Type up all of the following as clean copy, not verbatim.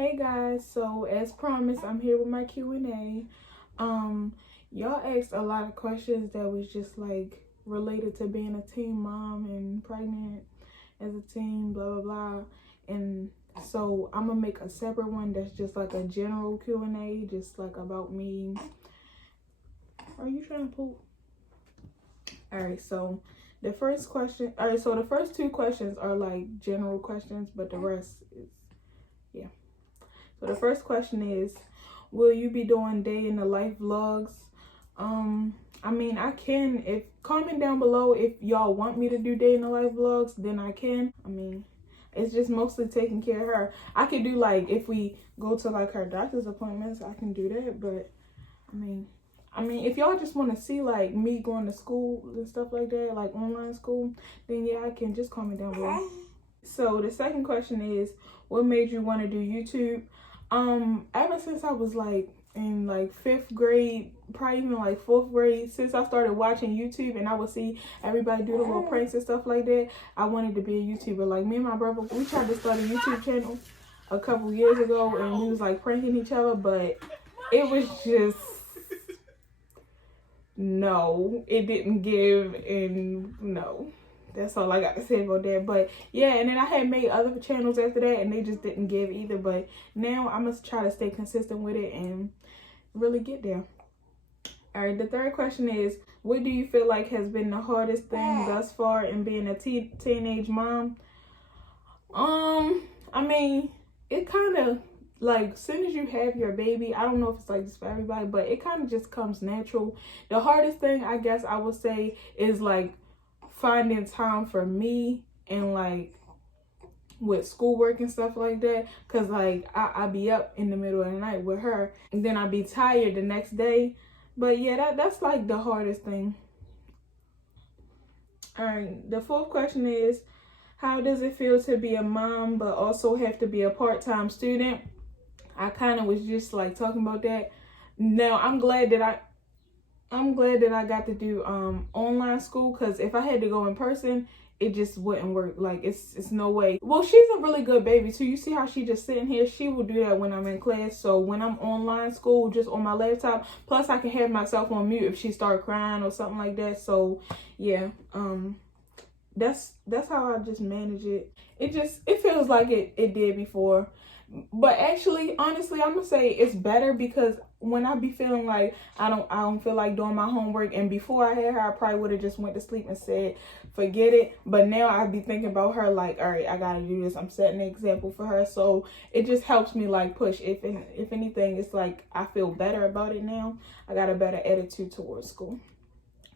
Hey guys, so as promised, I'm here with my Q&A. Y'all asked a lot of questions that was just like related to being a teen mom and pregnant as a teen, blah blah blah. And so I'm gonna make a separate one that's just like a general Q&A, just like about me. Are you trying to poop? Alright, so the first question, so the first two questions are like general questions, but the rest is, yeah. So the first question is, will you be doing day in the life vlogs? I mean, I can. If comment down below if y'all want me to do day in the life vlogs, then I can. I mean, it's just mostly taking care of her. I could do like if we go to like her doctor's appointments, I can do that. But I mean, if y'all just want to see like me going to school and stuff like that, like online school, then yeah, I can. Just comment down below. So the second question is, what made you want to do YouTube? Ever since I was like in like 5th grade, probably even like 4th grade, since I started watching YouTube and I would see everybody do the little pranks and stuff like that, I wanted to be a YouTuber. Like me and my brother, we tried to start a YouTube channel a couple years ago and we was like pranking each other, but it was just, no, it didn't give, and no. That's all I got to say about that. But yeah, and then I had made other channels after that and they just didn't give either. But now I must try to stay consistent with it and really get there. All right, the third question is, what do you feel like has been the hardest thing thus far in being a teenage mom? I mean, it kind of like, as soon as you have your baby, I don't know if it's like this for everybody, but it kind of just comes natural. The hardest thing, I guess I would say, is like finding time for me and like with schoolwork and stuff like that, because like I be up in the middle of the night with her and then I be tired the next day. But yeah, that's like the hardest thing. All right, the fourth question is, how does it feel to be a mom but also have to be a part-time student? I kind of was just like talking about that. Now I'm glad that I got to do online school, because if I had to go in person, it just wouldn't work. Like it's no way. Well, she's a really good baby too. You see how she just sitting here? She will do that when I'm in class. So when I'm online school, just on my laptop, plus I can have myself on mute if she start crying or something like that. So yeah, that's how I just manage it. It feels like it did before. But actually, honestly, I'm gonna say it's better, because when I be feeling like I don't feel like doing my homework, and before I had her, I probably would have just went to sleep and said forget it. But now I be thinking about her like, all right, I gotta do this. I'm setting an example for her, so it just helps me like push. If anything, it's like I feel better about it now. I got a better attitude towards school.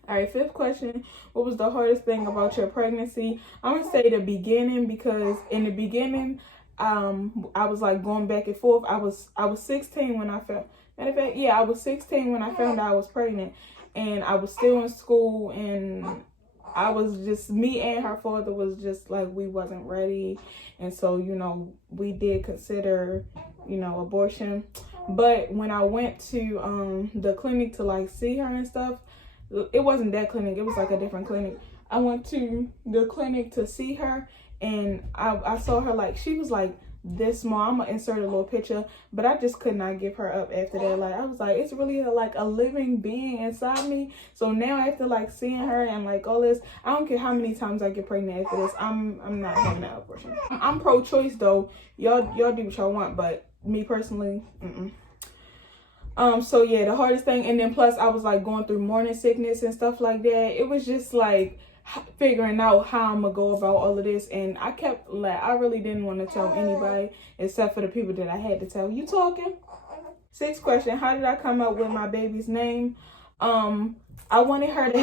All right, fifth question. What was the hardest thing about your pregnancy? I'm gonna say the beginning, because in the beginning, I was like going back and forth. I was 16 when I found, matter of fact, yeah, I was 16 when I found out I was pregnant, and I was still in school, and I was just, me and her father was just like, we wasn't ready. And so, you know, we did consider, you know, abortion. But when I went to the clinic to like see her and stuff, it wasn't that clinic, it was like a different clinic. I went to the clinic to see her, and I saw her, like, she was like this small. I'm gonna insert a little picture, but I just could not give her up after that. Like, I was like, it's really like a living being inside me. So now after like seeing her and like all this, I don't care how many times I get pregnant after this, I'm not having that abortion. I'm pro-choice though. Y'all do what y'all want, but me personally, so yeah, the hardest thing, and then plus I was like going through morning sickness and stuff like that. It was just like figuring out how I'm gonna go about all of this, and I kept like, I really didn't want to tell anybody except for the people that I had to tell. You talking? Sixth question, how did I come up with my baby's name? I wanted her to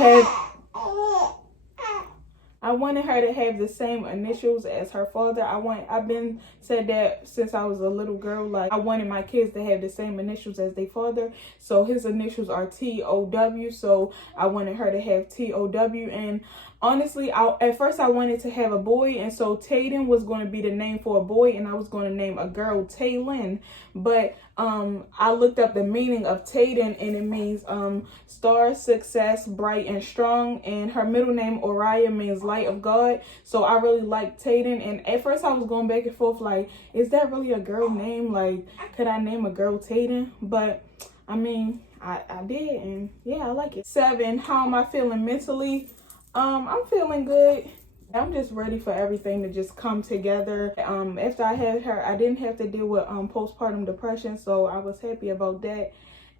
have the same initials as her father. I've been said that since I was a little girl. Like, I wanted my kids to have the same initials as their father. So his initials are TOW. So I wanted her to have TOW. And honestly, at first I wanted to have a boy, and so Tayden was going to be the name for a boy, and I was going to name a girl Taylin. But I looked up the meaning of Tayden, and it means star, success, bright and strong, and her middle name Oriah means light of God. So I really liked Tayden, and at first I was going back and forth like, is that really a girl name? Like, could I name a girl Tayden? But I mean, I did, and yeah, I like it. 7, how am I feeling mentally? I'm feeling good. I'm just ready for everything to just come together. After I had her, I didn't have to deal with postpartum depression, so I was happy about that.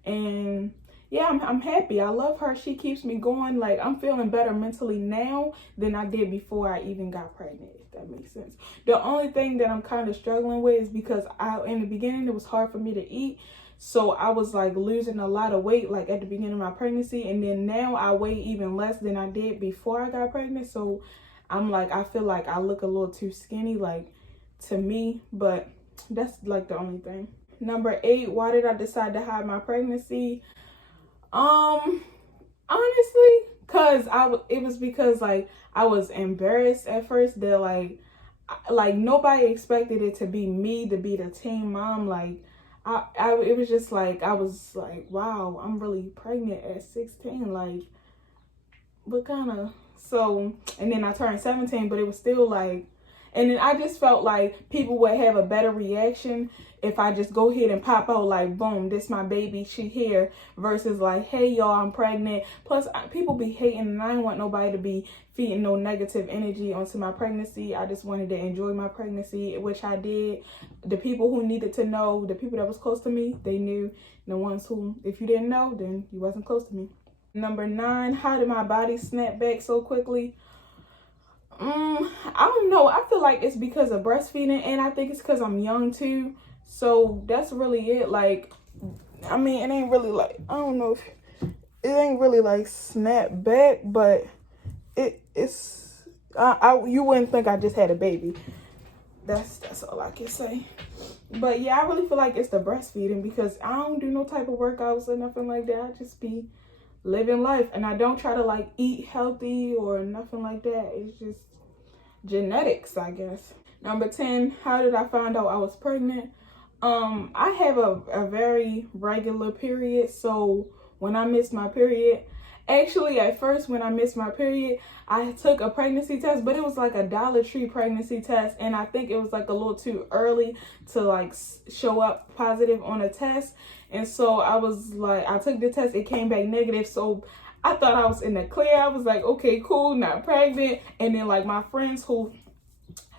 And yeah, I'm happy. I love her. She keeps me going. Like, I'm feeling better mentally now than I did before I even got pregnant, if that makes sense. The only thing that I'm kind of struggling with is because in the beginning, it was hard for me to eat. So I was like losing a lot of weight like at the beginning of my pregnancy, and then now I weigh even less than I did before I got pregnant. So I'm like, I feel like I look a little too skinny, like, to me, but that's like the only thing. Number 8, why did I decide to hide my pregnancy? Honestly, it was because like I was embarrassed at first that like nobody expected it to be me to be the teen mom. Like it was just like, I was like, wow, I'm really pregnant at 16. Like, what kind of, so, and then I turned 17, but it was still like, and then I just felt like people would have a better reaction if I just go ahead and pop out like, boom, this my baby, she here, versus like, hey y'all, I'm pregnant. Plus people be hating, and I didn't want nobody to be feeding no negative energy onto my pregnancy. I just wanted to enjoy my pregnancy, which I did. The people who needed to know, the people that was close to me, they knew. The ones who, if you didn't know, then you wasn't close to me. Number 9, how did my body snap back so quickly? I don't know. I feel like it's because of breastfeeding, and I think it's because I'm young too. So that's really it. Like, I mean, it ain't really like, I don't know if it ain't really like snap back, but it's you wouldn't think I just had a baby. That's all I can say. But yeah, I really feel like it's the breastfeeding, because I don't do no type of workouts or nothing like that. I just be living life, and I don't try to like eat healthy or nothing like that. It's just genetics, I guess. Number 10, how did I find out I was pregnant? I have a very regular period, so when I missed my period, actually at first when I missed my period, I took a pregnancy test, but it was like a Dollar Tree pregnancy test, and I think it was like a little too early to like show up positive on a test. And so I was like, I took the test, it came back negative, so I thought I was in the clear. I was like, okay, cool, not pregnant. And then like my friends who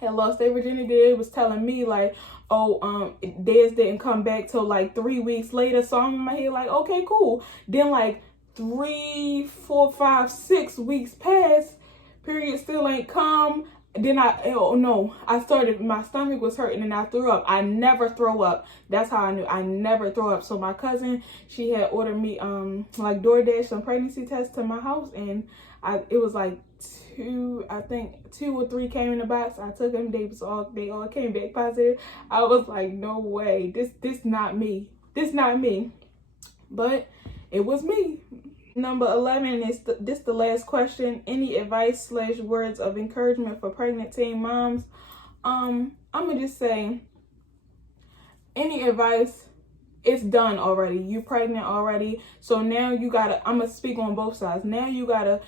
had lost their virginity, they was telling me like, oh, theirs didn't come back till like 3 weeks later. So I'm in my head like, okay, cool. Then like 3, 4, 5, 6 weeks passed, period still ain't come. Then I started, my stomach was hurting and I threw up. I never throw up. That's how I knew I never throw up. So my cousin, she had ordered me like DoorDash some pregnancy tests to my house, and it was like 2 or 3 came in the box. I took them, they all came back positive. I was like, no way, this not me. This not me. But it was me. Number 11 is this the last question. Any advice / words of encouragement for pregnant teen moms? I'm gonna just say, any advice, it's done already. You pregnant already. So now you gotta, I'm gonna speak on both sides. Now you gotta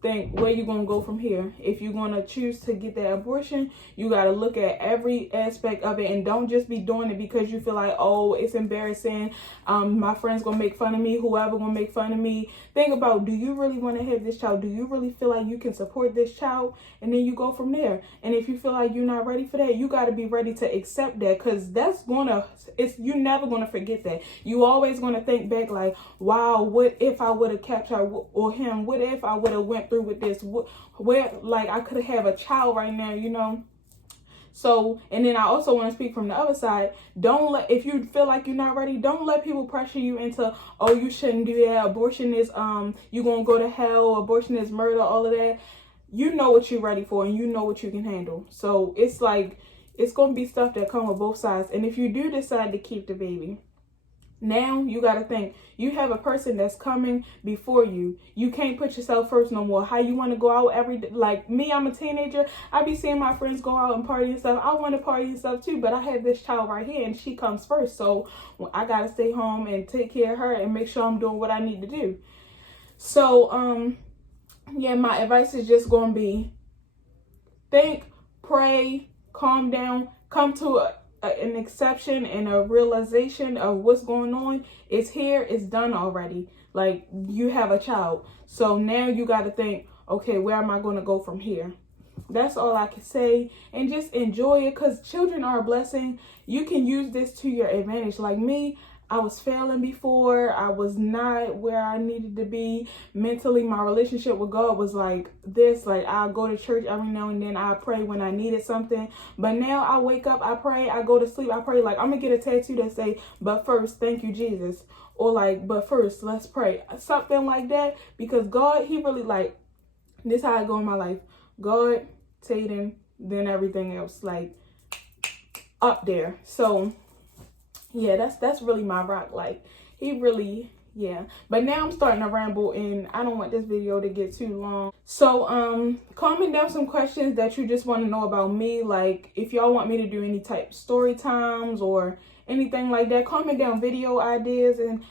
think where you're gonna go from here. If you're gonna choose to get that abortion, you gotta look at every aspect of it, and don't just be doing it because you feel like, oh, it's embarrassing, my friends gonna make fun of me, whoever gonna make fun of me. Think about, do you really want to have this child? Do you really feel like you can support this child? And then you go from there. And if you feel like you're not ready for that, you got to be ready to accept that, because you're never gonna forget that. You always gonna think back like, wow, what if I would have kept her or him? What if I would have went through with this? Where, like, I could have a child right now, you know? So, and then I also want to speak from the other side. If you feel like you're not ready, don't let people pressure you into, oh, you shouldn't do that. Abortion is, you're going to go to hell. Abortion is murder, all of that. You know what you're ready for, and you know what you can handle. So it's like, it's going to be stuff that come with both sides. And if you do decide to keep the baby, Now you got to think, you have a person that's coming before you. You can't put yourself first no more. How you want to go out every day? Like me, I'm a teenager. I be seeing my friends go out and party and stuff. I want to party and stuff too, but I have this child right here and she comes first. So I got to stay home and take care of her and make sure I'm doing what I need to do. So, yeah, my advice is just going to be think, pray, calm down, come to an exception and a realization of what's going on. It's here, it's done already. Like, you have a child, so now you got to think, okay, where am I going to go from here? That's all I can say. And just enjoy it, because children are a blessing. You can use this to your advantage. Like me, I was failing before. I was not where I needed to be mentally. My relationship with God was like this. Like, I'll go to church every now and then. I pray when I needed something. But now I wake up, I pray. I go to sleep, I pray. Like, I'm going to get a tattoo that say, but first, thank you, Jesus. Or like, but first, let's pray. Something like that. Because God, he really like, this is how I go in my life. God, Satan, then everything else. Like, up there. So yeah, that's really my rock. Like, he really, yeah. But now I'm starting to ramble and I don't want this video to get too long. So comment down some questions that you just want to know about me. Like, if y'all want me to do any type of story times or anything like that, comment down video ideas, and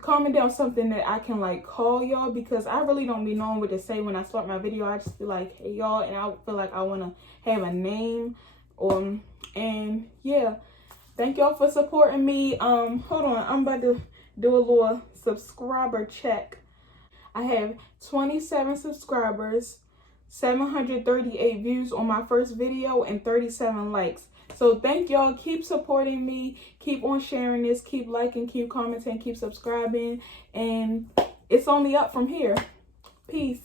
comment down something that I can like call y'all, because I really don't be knowing what to say when I start my video. I just be like, hey y'all, and I feel like I want to have a name. And yeah, thank y'all for supporting me. Hold on, I'm about to do a little subscriber check. I have 27 subscribers, 738 views on my first video, and 37 likes. So thank y'all. Keep supporting me. Keep on sharing this. Keep liking, keep commenting, keep subscribing. And it's only up from here. Peace.